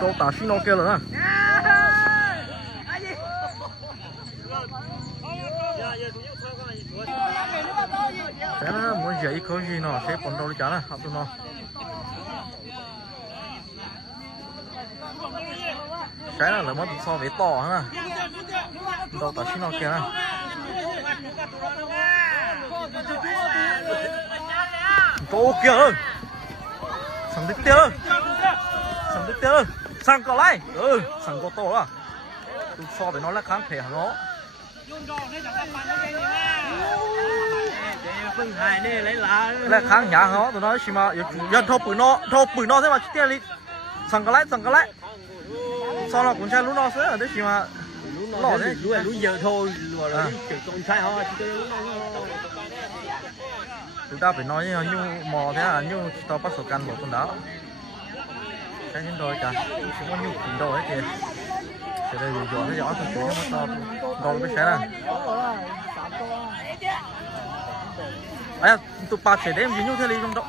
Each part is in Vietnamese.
câu tả xin nó kia rồi nè. Thế nó muốn dậy có gì nó sẽ còn đâu đi chả nè, học tụi nó. Cái là mất so với to ha. Đâu tả xin nó kia nè. Câu kia ơi. Sang đứt tiêu. Sang đứt tiêu. Sang có lại. Sang có to đó. Tôi so với nó là kháng thể hả nó. Là kháng nhà nó tụi nó chỉ mà giờ thâu bự nó thế mà chia đi. Sang có lại. Sau nó cũng chơi lú nó sữa đấy chỉ mà lỏ thế. Lú giờ thôi, lú rồi chỉ còn sai ho. Chúng ta phải nói như mò thế là như tao bắt sổ căn của con đó. Cái những đôi cả chúng có nhu kín đồ ấy kìa. Sẽ đây rồi nó rõ thật sự nó to to cái xe này. À, tụi bà sẽ đem gì như thế này trong đó.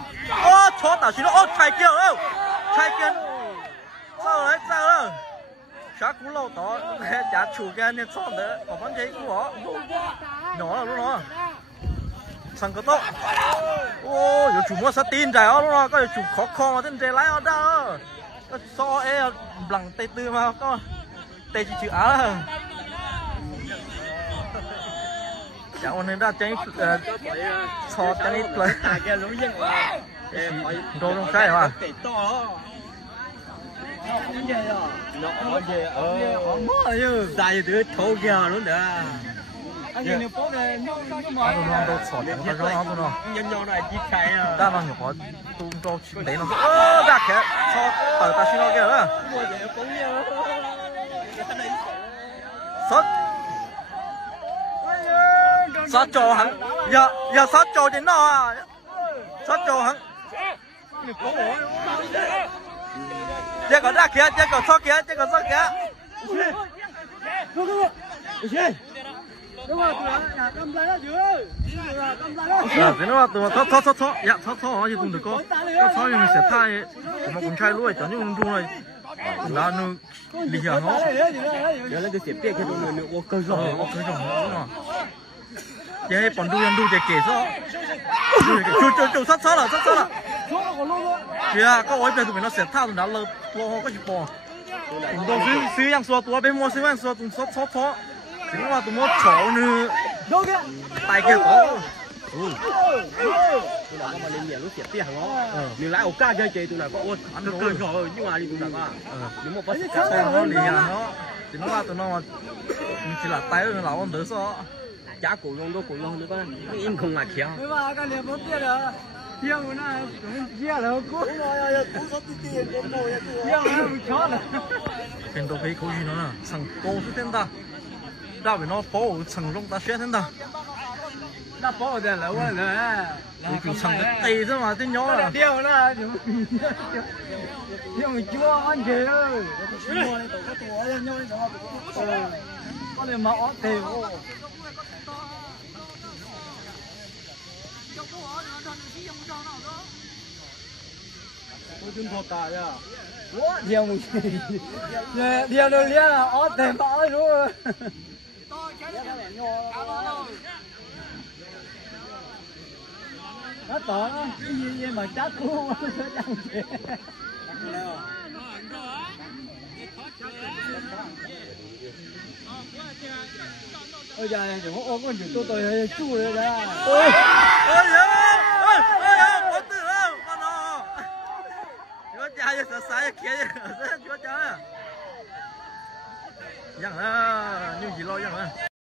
Ô, chó tao xin nó, chạy kia đâu. Chạy kia. Sao rồi? Chá cú lâu đó, chá chủ kia nên xong đấy, có vấn chế cú hả? Nhỏ là lúc đó. Sang cái tốt. Ô, giờ chủ mua sát tin trái đó, lúc đó có chủ khó khăn mà tên trái lái ở đâu. Có so e bằng tê tư mà có tê chữ á. Chả ổn nên ra chơi so chơi ít rồi. Đồ trong trái hả? Nó về mơ chứ dài từ thô kia luôn đó. Anh nhìn được phố này nó mà đồ sọt nó cho nó luôn nhân nhau này chỉ khai à. Ta bằng nhỏ tung cho chim đấy nó ra kìa so ở ta xin nó kia nữa. Sót cho hắn giờ sót cho đến nó à. Sót cho hắn chứ còn ra kìa chứ còn sót kìa. Đúng rồi, cầm lại đó chứ. Thế nó tụi thoát. Dạ thoát nó gì cũng được có. Thoát thì mình sẽ thay mà cũng trai luôn cho những trung này. Cũng đã nó lý hiểu nó. Giờ lên tôi sẽ biết cái đồ nữa ô cơ rồi. Đúng rồi. Vậy bọn đu chạy kể sao? Chú sát là. Kìa, có ối bây giờ tụi mình nó sẽ thao tụi nó lơ lo có chịu bò. Tụi nó xứ yang xua tụi bên mua xứ yang xua tụi xót. Chỉ là tụi nó chó nữa. Tay kia có. Tụi nào có mà lên nhà nó sẽ biết hả nó. Nếu lại ổ ca chơi chơi tụi nào có ôn ăn cơ rồi nhưng mà đi tụi nào có. Nếu mà bắt cá sao nó liền nó. Chỉ nó là tụi nó mà chỉ là tay nó lão ăn đỡ sao. giá cổ lông nữa con im không ngại khéo. Nhưng mà cái này mất tiền rồi. Tiêu của nó chia là cú. Cú số tiền của cô ya cú. Tiêu nó bị chót rồi. Bên đó thấy có gì nữa nè, thằng cô xuất hiện ta. Ra về nó bỏ thằng lông ta xuất hiện ta. Nó bỏ ở đây là quá rồi. Cái thằng cái tì thôi mà tên nhỏ là. Tiêu nó. Tiêu mình chúa ăn gì đâu. Con này mà ót tiền. Tôi tin thật à nha. Quá nhiều một điều đầu tiên là ót tiền bỏ luôn. Nó tỏ nó cái gì mà chắc luôn nó chẳng kể. Ôi trời, đừng có ôm con chữ tôi hơi chu rồi đó. Ôi có từ đâu con nó. Chúa cha cho sợ sai kia chúa cha. Chẳng là như gì lo chẳng là.